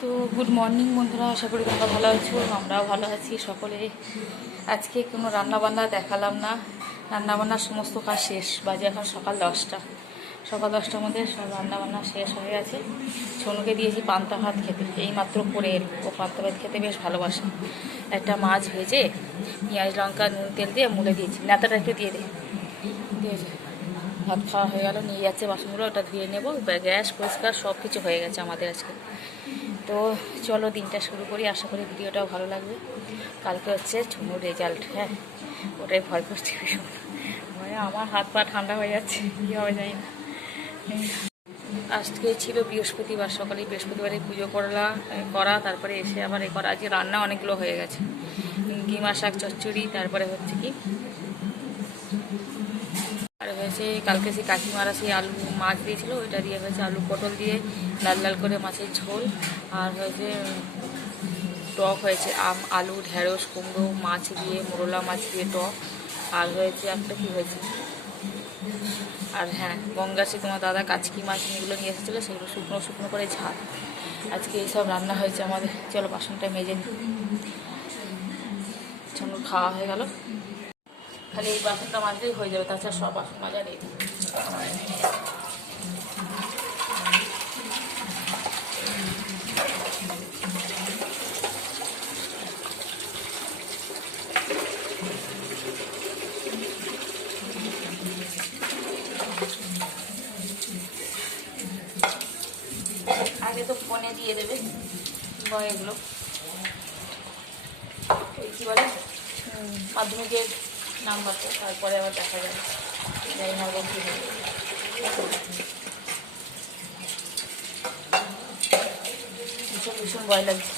তো good morning বন্ধুরা, আশা করি তোমরা ভালো আছো, আমরাও ভালো আছি। সকলে আজকে কোনো রান্নাবান্না দেখালাম না। রান্নাবান্নার সমস্ত কাজ শেষ, বাজে এখন সকাল দশটা। সকাল দশটার মধ্যে সব রান্নাবান্না শেষ হয়ে গেছে। ছনুকে দিয়েছি পান্তা ভাত খেতে এই মাত্র করে ও পান্তা ভাত খেতে বেশ ভালোবাসে। একটা মাছ ভেজে পেঁয়াজ, লঙ্কা, নুন, তেল দিয়ে মুলে দিয়েছি। নেতাটা একটু দিয়ে দে। দিয়েছে ভাত খাওয়া হয়ে গেল, নিয়ে যাচ্ছে বাসনগুলো, ওটা ধুয়ে নেব, গ্যাস, পরিষ্কার সব কিছু হয়ে গেছে আমাদের আজকে। তো চলো দিনটা শুরু করি, আশা করি ভিডিওটাও ভালো লাগবে। কালকে হচ্ছে ছুনুর রেজাল্ট হ্যাঁ ওটাই ভয় করছে ভীষণ আমার হাত পা ঠান্ডা হয়ে যাচ্ছে, কী হবে জানি না। আজকে ছিল বৃহস্পতিবার, সকালে বৃহস্পতিবারে পুজো করলা, করা, তারপরে এসে আবার এ করা, আজকে রান্না অনেকগুলো হয়ে গেছে। কিমা শাক চচ্চড়ি, তারপরে হচ্ছে কি আর হয়েছে কালকে সেই কাকিমারা সেই আলু মাছ দিয়েছিল, ওইটা দিয়ে হয়েছে আলু পটল দিয়ে লাল লাল করে মাছের ঝোল। আর হয়েছে, টক হয়েছে আম, আলু, ঢেঁড়স, কুমড়ো মাছ দিয়ে, মোরলা মাছ দিয়ে টক। আর হয়েছে একটা কি হয়েছে? আর হ্যাঁ গঙ্গাসে তোমার দাদা কাচকি মাছ এগুলো নিয়ে এসেছিল, সেগুলো শুকনো শুকনো করে ঝাল। আজকে এইসব রান্না হয়েছে আমাদের। চলো বাসনটা মেজে নিই খাওয়া হয়ে গেল। খালি এই বাসনটা মাজলেই হয়ে যাবে তাছাড়া সব বাসন মাজা নেই। আগে তো ফোনে দিয়ে দেবে এগুলো। ওই কী বলে? মাধ্যমিকের নাম্বারটা, তারপরে আবার দেখা যাবে। জানি না হবে ভীষণ ভীষণ ভয় লাগছে।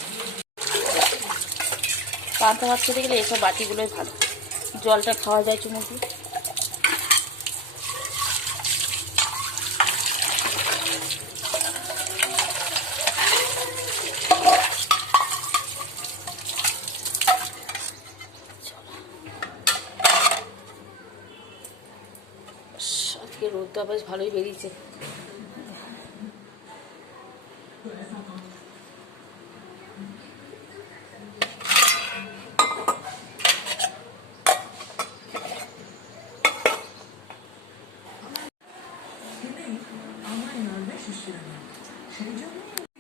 পান্তা ভাত খেতে গেলে এসব বাটিগুলোই ভালো। জলটা খাওয়া যায় চুমুকি আজকে রোদটা বেশ ভালোই বেরিয়েছে।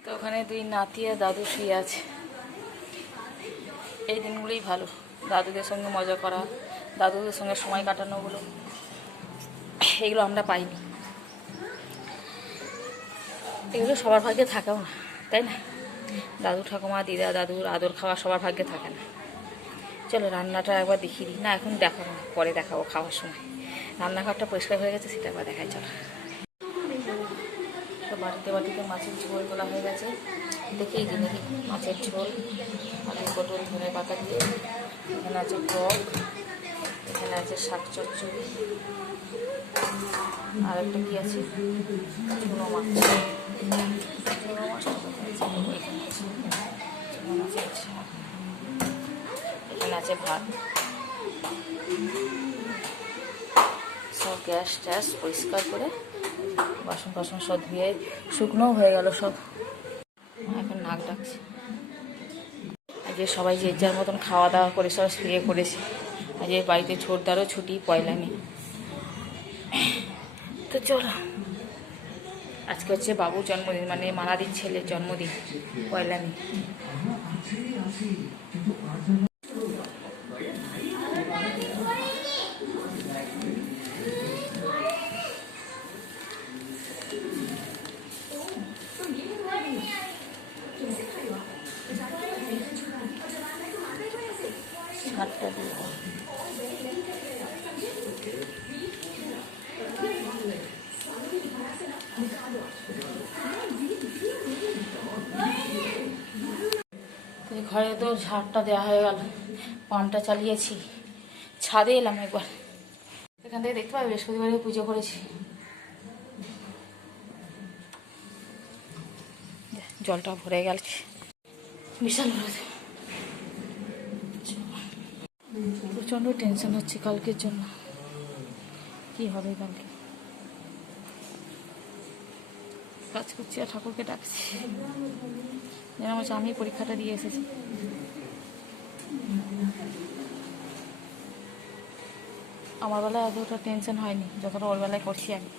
তো ওখানে দুই নাতি আর দাদু শুয়ে আছে। এই দিনগুলোই ভালো। দাদুদের সঙ্গে মজা করা, দাদুদের সঙ্গে সময় কাটানোগুলো এগুলো আমরা পাইনি। এগুলো সবার ভাগ্যে থাকেও না, তাই না? দাদু ঠাকুমা, দিদা দাদুর আদর খাওয়া সবার ভাগ্যে থাকে না। চলো রান্নাটা একবার দেখিয়ে দিই। না, এখন দেখাবো না, পরে দেখাবো খাওয়ার সময়। রান্নাঘরটা পরিষ্কার হয়ে গেছে, সেটা একবার দেখাই, চলো। সব বাটিতে বাটিতে মাছের ঝোল তোলা হয়ে গেছে। দেখেই দিই নাকি মাছের ঝোল, আলু পটল ধনে পাতা দিয়ে এখানে আছে টক এখানে আছে শাক চচ্চড়ি। আর একটা কি আছে? চুনো মাছ। চুনো এখানে আছে মাছ এখানে আছে ভাত। সব গ্যাস ট্যাস পরিষ্কার করে বাসন টাসন সব ধুয়ে শুকনোও হয়ে গেল সব। এখন নাক ডাকছে। আজ সবাই যে যার মতন খাওয়া দাওয়া করে সব শুয়ে করেছে আজ বাড়িতে ছোটদারও ছুটি, পয়লা নেই তো চলো। আজকে হচ্ছে বাবুর জন্মদিন মানে মারাদির ছেলের জন্মদিন, পয়লা নেই ঘরে তো ঝাড়টা দেওয়া হয়ে গেল। পানটা চালিয়েছি। ছাদে এলাম একবার। এখান থেকে দেখতে পাবে বৃহস্পতিবারে পুজো করেছি। জলটা ভরে গেছে। বিশাল রোদ। প্রচণ্ড টেনশন হচ্ছে কালকের জন্য। কি হবে কালকে? কাজ করছি আর ঠাকুরকে ডাকছি। যেন হচ্ছে আমি পরীক্ষাটা দিয়ে এসেছি। আমার বেলায় এতটা টেনশন হয়নি যতটা ওর বেলায় করছি আমি।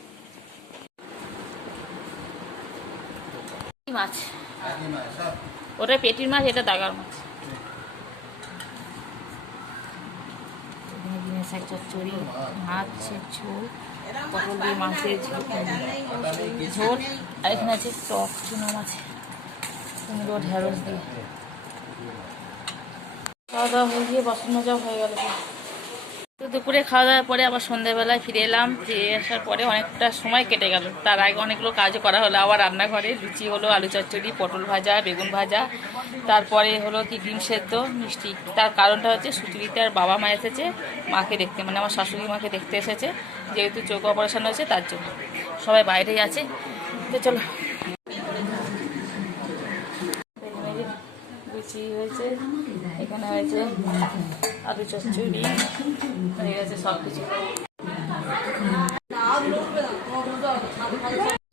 মাছ? ওটা পেটির মাছ এটা দাগার মাছ। চচ্চড়ি মাছের ঝোল পটল দিয়ে মাছের ঝোল, আর এখানে আছে টক চুনো মাছ কুমড়ো, ঢেঁড়স দিয়ে। খাওয়া দাওয়া হয়ে গিয়ে বাসন মজাও হয়ে গেল। তো দুপুরে খাওয়া দাওয়ার পরে আবার সন্ধ্যাবেলায় ফিরে এলাম, ফিরে আসার পরে অনেকটা সময় কেটে গেল। তার আগে অনেকগুলো কাজও করা হলো, আবার রান্নাঘরে লুচি হলো, আলু চচ্চড়ি, পটল ভাজা, বেগুন ভাজা। তারপরে হলো কি ডিম সেদ্ধ, মিষ্টি। তার কারণটা হচ্ছে সুচরিতার বাবা মা এসেছে, মাকে দেখতে মানে আমার শাশুড়ি মাকে দেখতে এসেছে। যেহেতু চোখ অপারেশন হয়েছে, তার জন্য। সবাই বাইরেই আছে। তো চলো। লুচি হয়েছে, এখানে হয়েছে আলু চচ্চড়ি হয়ে গেছে সব কিছু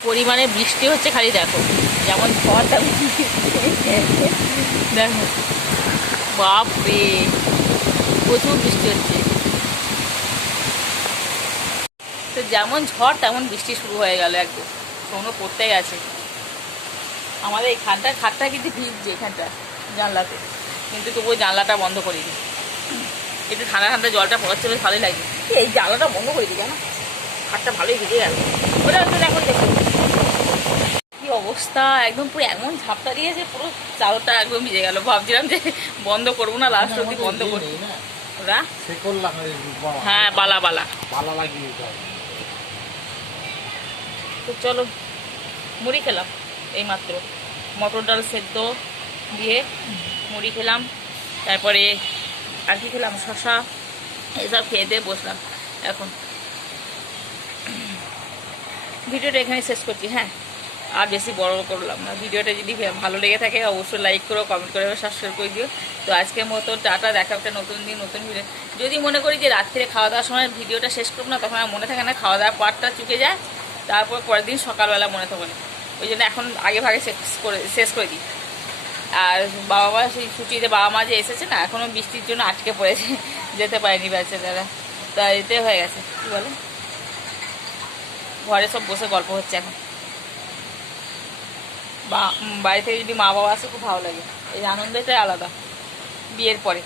পরিমাণে বৃষ্টি হচ্ছে, খালি দেখো। যেমন ঝড় তেমন। দেখো। বাপরে, প্রচুর বৃষ্টি হচ্ছে। তো যেমন ঝড়, তেমন বৃষ্টি শুরু হয়ে গেল একদম। কোনো পড়তে গেছে। আমাদের এই খানটার খাটটা কিন্তু ভিজছে এখানটা জানলাতে। কিন্তু তবুও জানলাটা বন্ধ করিনি। একটু ঠান্ডা ঠান্ডা জলটা পড়াচ্ছে বেশ ভালোই লাগে এই, জানলাটা বন্ধ করে দিই কেন খাটটা ভালোই ভিজে গেল। ওটা একটু এখন দেখো। কি অবস্থা? একদম পুরো এমন ঝাপটা দিয়েছে পুরো চালটা একদম ভিজে গেল। ভাবছিলাম যে বন্ধ করব না লাস্ট অব্দি বন্ধ করব ওরা? হ্যাঁ বালা বালা। ভালো লাগিয়ে তো চলো মুড়ি খেলাম এই মাত্র মটর ডাল সেদ্ধ দিয়ে মুড়ি খেলাম। তারপরে আর কি খেলাম? শশা এসব খেয়ে দিয়ে বসলাম। এখন ভিডিওটা এখানে শেষ করছি হ্যাঁ? আর বেশি বড় করলাম না। ভিডিওটা যদি ভালো লেগে থাকে, অবশ্যই লাইক করো কমেন্ট করে সাবস্ক্রাইব করে দিও। তো আজকের মতো টাটা, দেখা একটা নতুন দিন, নতুন ভিডিও যদি মনে করি যে রাত্রে খাওয়া দাওয়ার সময় ভিডিওটা শেষ করব না, তখন আর মনে থাকে না খাওয়া দাওয়ার পার্টটা চুকে যায়, তারপর পরের দিন সকালবেলা মনে থাকে না। ওই জন্য এখন আগে ভাগে শেষ করে শেষ করে দিই। আর বাবা মা সেই ছুটিতে বাবা মা যে এসেছে না এখনও বৃষ্টির জন্য আটকে পড়েছে, যেতে পারেনি বাচ্চারা তা এতে হয়ে গেছে, কী বলে? ঘরে সব বসে গল্প হচ্ছে এখন। বা বাড়ি থেকে যদি মা বাবা আসে, খুব ভালো লাগে। এই আনন্দটাই আলাদা, বিয়ের পরে।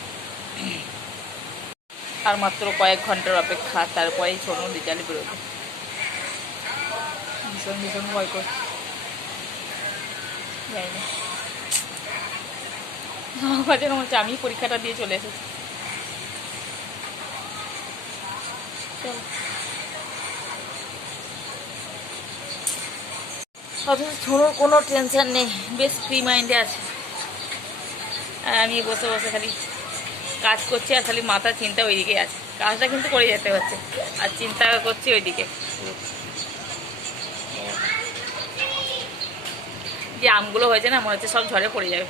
আর মাত্র কয়েক ঘণ্টার অপেক্ষা, তারপরেই ছোট রেজাল্ট বেরোবে। ভীষণ ভীষণ ভয় করছে। আমার হচ্ছে আমি পরীক্ষাটা দিয়ে চলে এসেছি। অথচ কোনো টেনশন নেই, বেশ ফ্রি মাইন্ডে আছে। আর আমি বসে বসে খালি কাজ করছি আর খালি মাথা চিন্তা ওইদিকে আছে। কাজটা কিন্তু করে যেতে হচ্ছে, আর চিন্তা করছি ওইদিকে। যে আমগুলো হয়েছে না, মনে হচ্ছে সব ঝড়ে পড়ে যাবে।